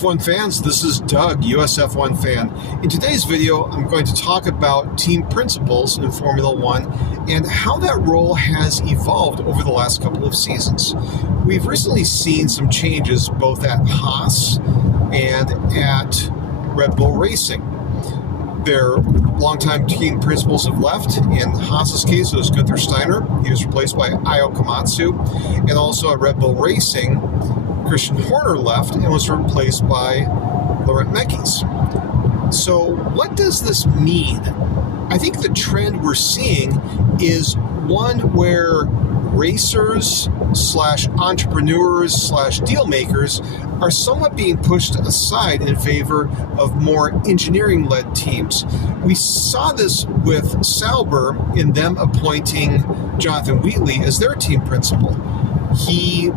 F1 fans, this is Doug, US F1 fan. In today's video, I'm going to talk about team principals in Formula One and how that role has evolved over the last couple of seasons. We've recently seen some changes both at Haas and at Red Bull Racing. Their longtime team principals have left. In Haas's case, it was Gunther Steiner. He was replaced by Io Komatsu. And also at Red Bull Racing, Christian Horner left and was replaced by Laurent Mekies. So what does this mean? I think the trend we're seeing is one where racers / entrepreneurs / deal makers are somewhat being pushed aside in favor of more engineering-led teams. We saw this with Sauber in them appointing Jonathan Wheatley as their team principal. He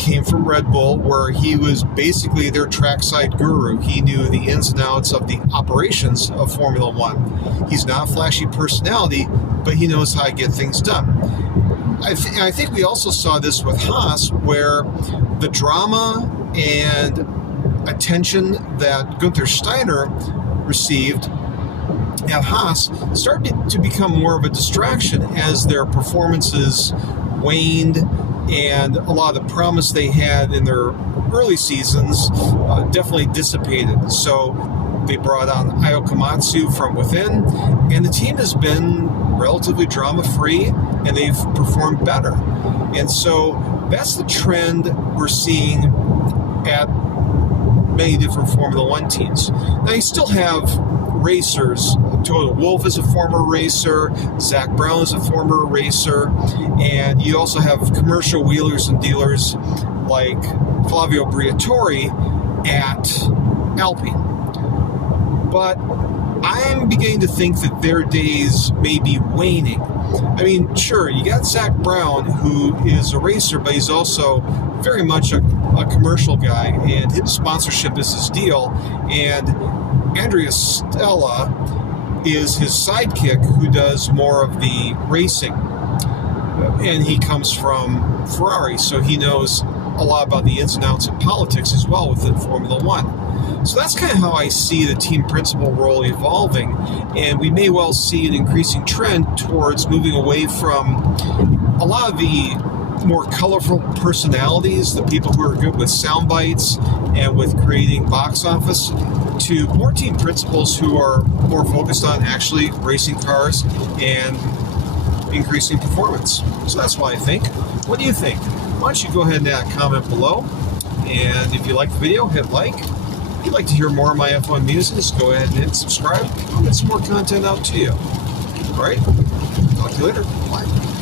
came from Red Bull, where he was basically their trackside guru. He knew the ins and outs of the operations of Formula One. He's not a flashy personality, but he knows how to get things done. I think we also saw this with Haas, where the drama and attention that Gunther Steiner received at Haas started to become more of a distraction as their performances waned, and a lot of the promise they had in their early seasons definitely dissipated. So they brought on Io Komatsu from within, and the team has been relatively drama-free, and they've performed better. And so that's the trend we're seeing at many different Formula One teams. Now, you still have racers. Toto Wolff is a former racer, Zach Brown is a former racer, and you also have commercial wheelers and dealers like Flavio Briatore at Alpine. But I'm beginning to think that their days may be waning. I mean, sure, you got Zach Brown, who is a racer, but he's also very much a commercial guy, and his sponsorship is his deal. And Andrea Stella is his sidekick, who does more of the racing. And he comes from Ferrari, so he knows a lot about the ins and outs of politics as well within Formula One. So that's kind of how I see the team principal role evolving, and we may well see an increasing trend towards moving away from a lot of the more colorful personalities, the people who are good with sound bites and with creating box office, to more team principals who are more focused on actually racing cars and increasing performance. So that's what I think. What do you think? Why don't you go ahead and comment below, and if you like the video, hit like. If you'd like to hear more of my F1 musings, go ahead and hit subscribe. I'll get some more content out to you. All right, talk to you later. Bye.